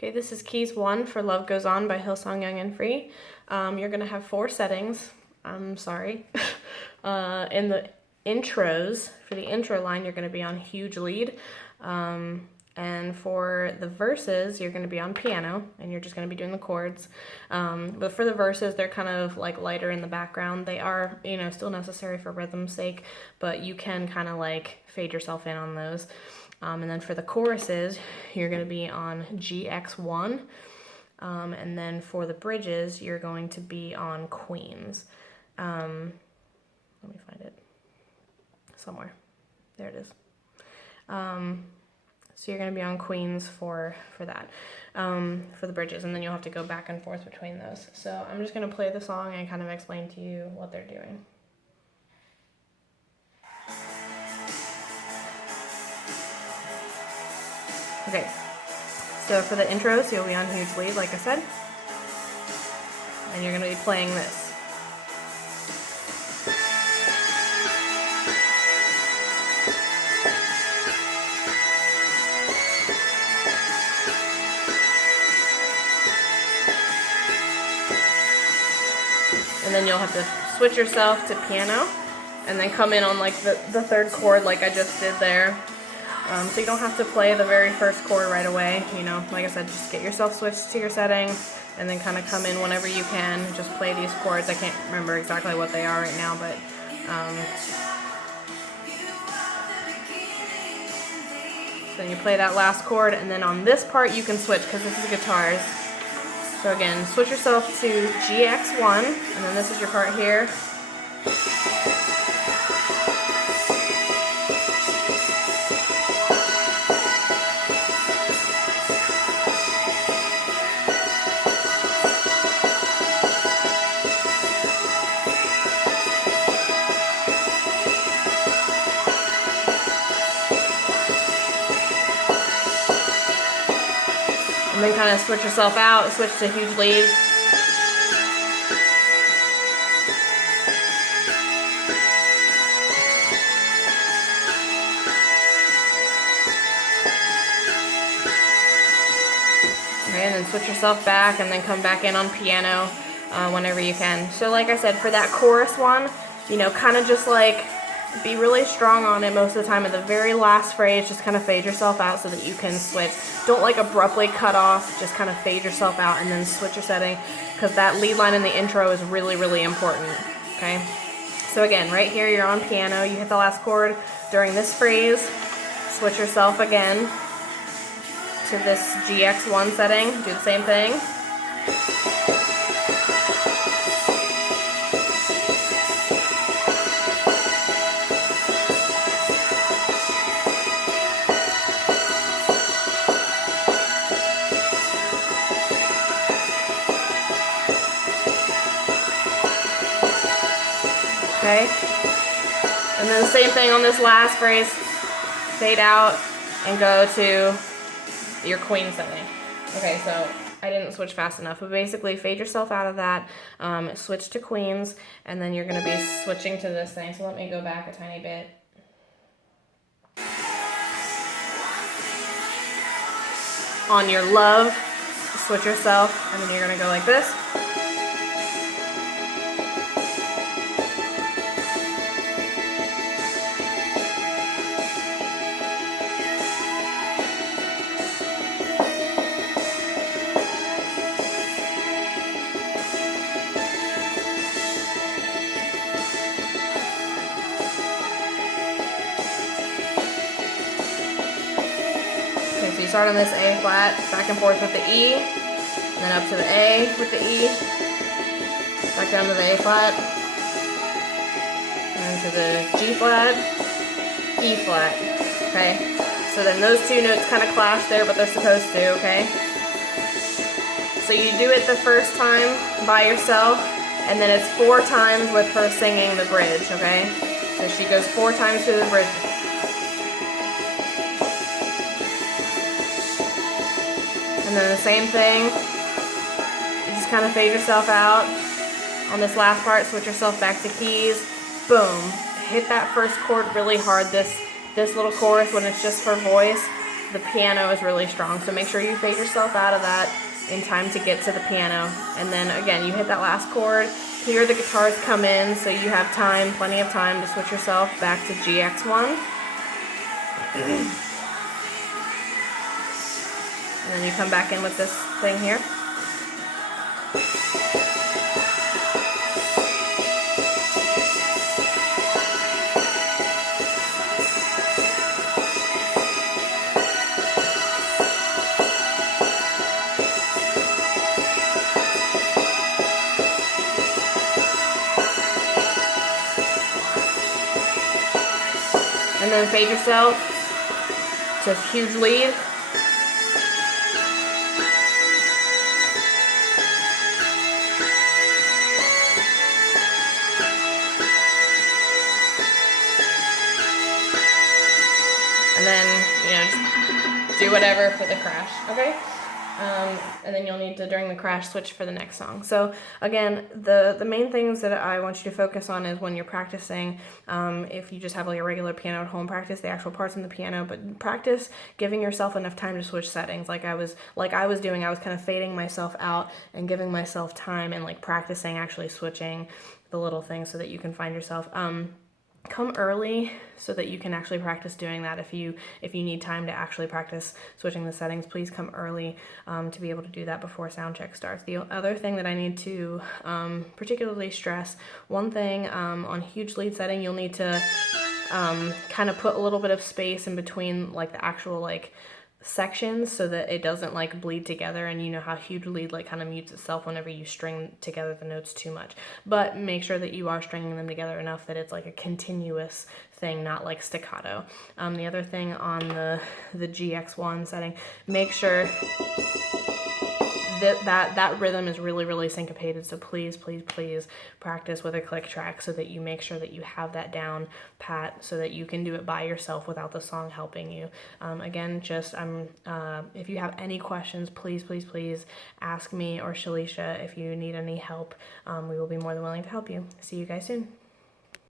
Okay, this is keys 1 for Love Goes On by Hillsong Young and Free. You're going to have 4 settings. I'm sorry. In the intros, for the intro line, you're going to be on huge lead. And for the verses, you're going to be on piano, and you're just going to be doing the chords. But for the verses, they're kind of like lighter in the background. They are, still necessary for rhythm's sake, but you can kind of like fade yourself in on those. And then for the choruses, you're going to be on GX1. And then for the bridges, you're going to be on Queens. Let me find it somewhere. There it is. So you're going to be on Queens for that, for the bridges, and then you'll have to go back and forth between those. So I'm just going to play the song and kind of explain to you what they're doing. Okay, so for the intros, you'll be on huge lead, like I said, and you're going to be playing this. And then you'll have to switch yourself to piano, and then come in on like the third chord like I just did there. So you don't have to play the very first chord right away, like I said, just get yourself switched to your setting, and then kind of come in whenever you can, just play these chords. I can't remember exactly what they are right now, but then you play that last chord, and then on this part you can switch, because this is guitars. So again, switch yourself to GX1, and then this is your part here. And then kind of switch yourself out, switch to huge lead. Okay, and then switch yourself back, and then come back in on piano whenever you can. So like I said, for that chorus one, kind of just like be really strong on it most of the time. At the very last phrase, just kind of fade yourself out so that you can switch. Don't like abruptly cut off, just kind of fade yourself out and then switch your setting, because that lead line in the intro is really, really important, okay? So again, right here, you're on piano, you hit the last chord during this phrase, switch yourself again to this GX1 setting, do the same thing. Okay, and then the same thing on this last phrase, fade out and go to your Queen setting. Okay, so I didn't switch fast enough, but basically fade yourself out of that, switch to Queens, and then you're going to be switching to this thing. So let me go back a tiny bit. On your Love, switch yourself, and then you're going to go like this. So you start on this A flat, back and forth with the E, and then up to the A with the E, back down to the A flat, and then to the G flat, E flat, okay? So then those two notes kind of clash there, but they're supposed to, okay? So you do it the first time by yourself, and then it's 4 times with her singing the bridge, okay? So she goes 4 times through the bridge. And then the same thing, you just kind of fade yourself out. On this last part, switch yourself back to keys. Boom. Hit that first chord really hard, this little chorus when it's just her voice. the piano is really strong. So make sure you fade yourself out of that in time to get to the piano. And then again, you hit that last chord. Here the guitars come in, so you have time, plenty of time to switch yourself back to GX1. And then you come back in with this thing here. And then fade yourself to huge lead. And then, just do whatever for the crash, okay? And then you'll need to, during the crash, switch for the next song. So again, the main things that I want you to focus on is when you're practicing, if you just have like a regular piano at home, practice the actual parts on the piano, but practice giving yourself enough time to switch settings. Like I was doing, I was kind of fading myself out and giving myself time and like practicing actually switching the little things so that you can find yourself. Come early so that you can actually practice doing that. If you need time to actually practice switching the settings, please come early to be able to do that before sound check starts. The other thing that I need to particularly stress, one thing on huge lead setting, you'll need to kind of put a little bit of space in between like the actual like sections so that it doesn't like bleed together, and you know how huge lead like kind of mutes itself whenever you string together the notes too much. But make sure that you are stringing them together enough that it's like a continuous thing, not like staccato. The other thing on the GX1 setting, make sure that rhythm is really syncopated. So please practice with a click track so that you make sure that you have that down pat so that you can do it by yourself without the song helping you. Again, just if you have any questions, please ask me or Shalisha if you need any help. We will be more than willing to help you. See you guys soon.